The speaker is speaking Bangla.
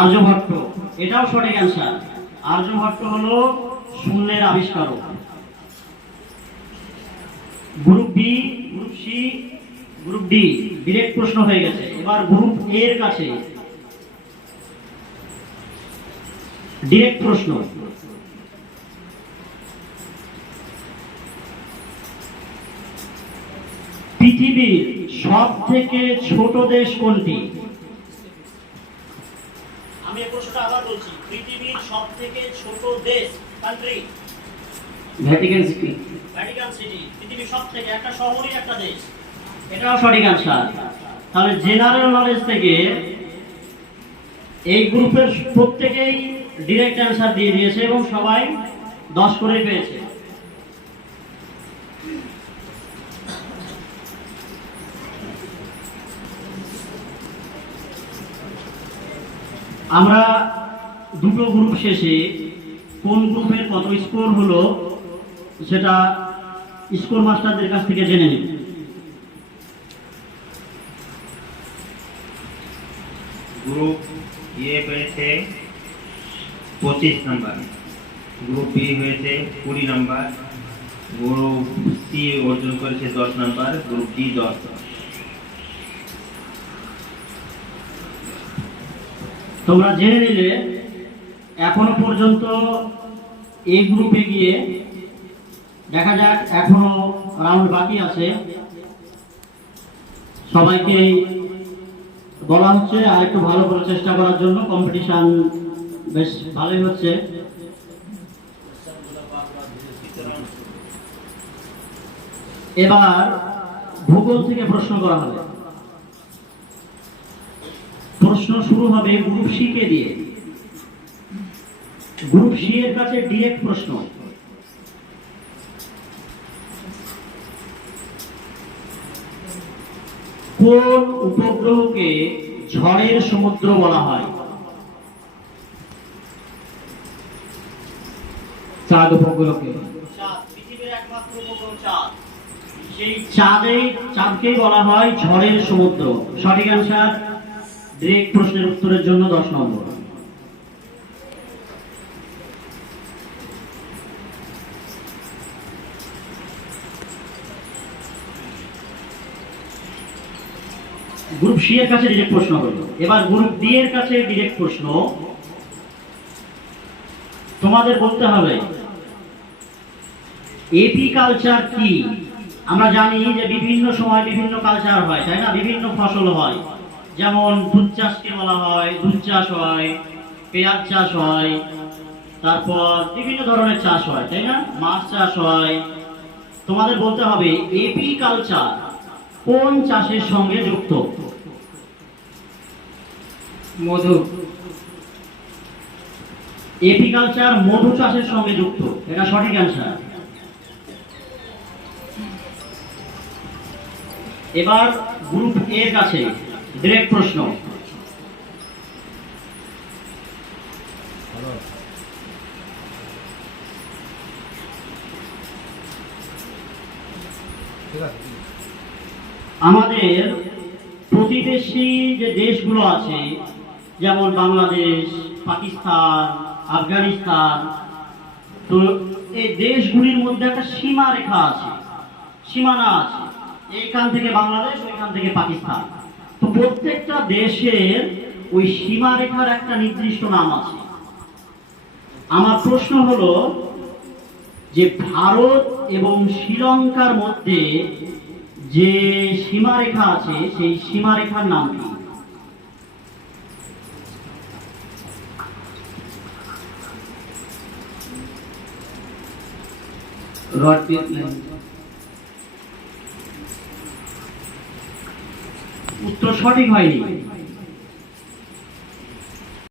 আর্যভট্ট। এটাও সঠিক অ্যান্সার আর্যভট্ট হলো শূন্যের আবিষ্কারক। Group B group C group D প্রশ্ন হয়ে গেছে। এবার গ্রুপ এ এর কাছে ডিরেক্ট প্রশ্ন। পৃথিবীর সব থেকে ছোট দেশ কোনটি? আমি এই প্রশ্নটা আবার বলছি। পৃথিবীর সব থেকে ছোট দেশ country Vatican City Vatican City পৃথিবীর সব থেকে একটা শহরই একটা দেশ? এটাও সঠিক অ্যান্সার তাহলে জেনারেল নলেজ থেকে এই গ্রুপের প্রত্যেকেই ডিরেক্ট অ্যান্সার দিয়ে দিয়েছে এবং সবাই দশ করে পেয়েছে। আমরা দুটো গ্রুপ শেষে কোন গ্রুপের কত স্কোর হলো সেটা স্কোর মাস্টারদের কাছ থেকে জেনে নিন গ্রুপ এ হয়েছে পঁচিশ নাম্বার গ্রুপ বি হয়েছে কুড়ি নাম্বার গ্রুপ সি অর্জন করেছে দশ নাম্বার গ্রুপ ডি দশ তোমরা জেনে নিলে, এখনও পর্যন্ত এই গ্রুপে গিয়ে দেখা যাক এখনও রাউন্ড বাকি আছে। সবাইকে বলা হচ্ছে আর একটু ভালো করে চেষ্টা করার জন্য কম্পিটিশন বেশ ভালোই হচ্ছে। এবার ভূগোল থেকে প্রশ্ন করা হবে। প্রশ্ন শুরু হবে গ্রুপ সি কে দিয়ে। গ্রুপ সি এর কাছে ডিরেক্ট প্রশ্ন। কোন উপগ্রহকে ঝড়ের সমুদ্র বলা হয়? চাঁদ উপগ্রহকে। সেই চাঁদে, চাঁদকেই বলা হয় ঝড়ের সমুদ্র। সঠিক অ্যান্সার ডিরেক্ট প্রশ্নের উত্তরের জন্য দশ নম্বর। গ্রুপ সি এর কাছে ডিরেক্ট প্রশ্ন হলো। এবার গ্রুপ ডি এর কাছে ডিরেক্ট প্রশ্ন, তোমাদের বলতে হবে এপি কালচার কি? আমরা জানি যে বিভিন্ন সময় বিভিন্ন কালচার হয়, তাই না? বিভিন্ন ফসল হয়। যেমন দুধ চাষকে বলা হয় দুধ চাষ হয় পেঁয়াজ চাষ হয় তারপর বিভিন্ন ধরনের চাষ হয় তাই না? মাছ চাষ হয়। তোমাদের বলতে হবে এপি কালচার কোন চাষের সঙ্গে যুক্ত? মধু। এপিকালচার মধু চাষের সঙ্গে যুক্ত। এটা সঠিক অ্যান্সার এবার গ্রুপ এর কাছে। ডিরেক্ট প্রশ্ন। আমাদের প্রতিবেশী যে দেশগুলো আছে, যেমন বাংলাদেশ, পাকিস্তান, আফগানিস্তান, তো এই দেশগুলির মধ্যে একটা সীমা রেখা আছে, সীমানা আছে। এইখান থেকে বাংলাদেশ, ওইখান থেকে পাকিস্তান। তো প্রত্যেকটা দেশের ওই সীমা রেখার একটা নির্দিষ্ট নাম আছে। আমার প্রশ্ন হলো যে ভারত এবং শ্রীলঙ্কার মধ্যে যে সীমারেখা আছে, সেই সীমারেখার নাম কি? রড উত্তর সঠিক হয়নি।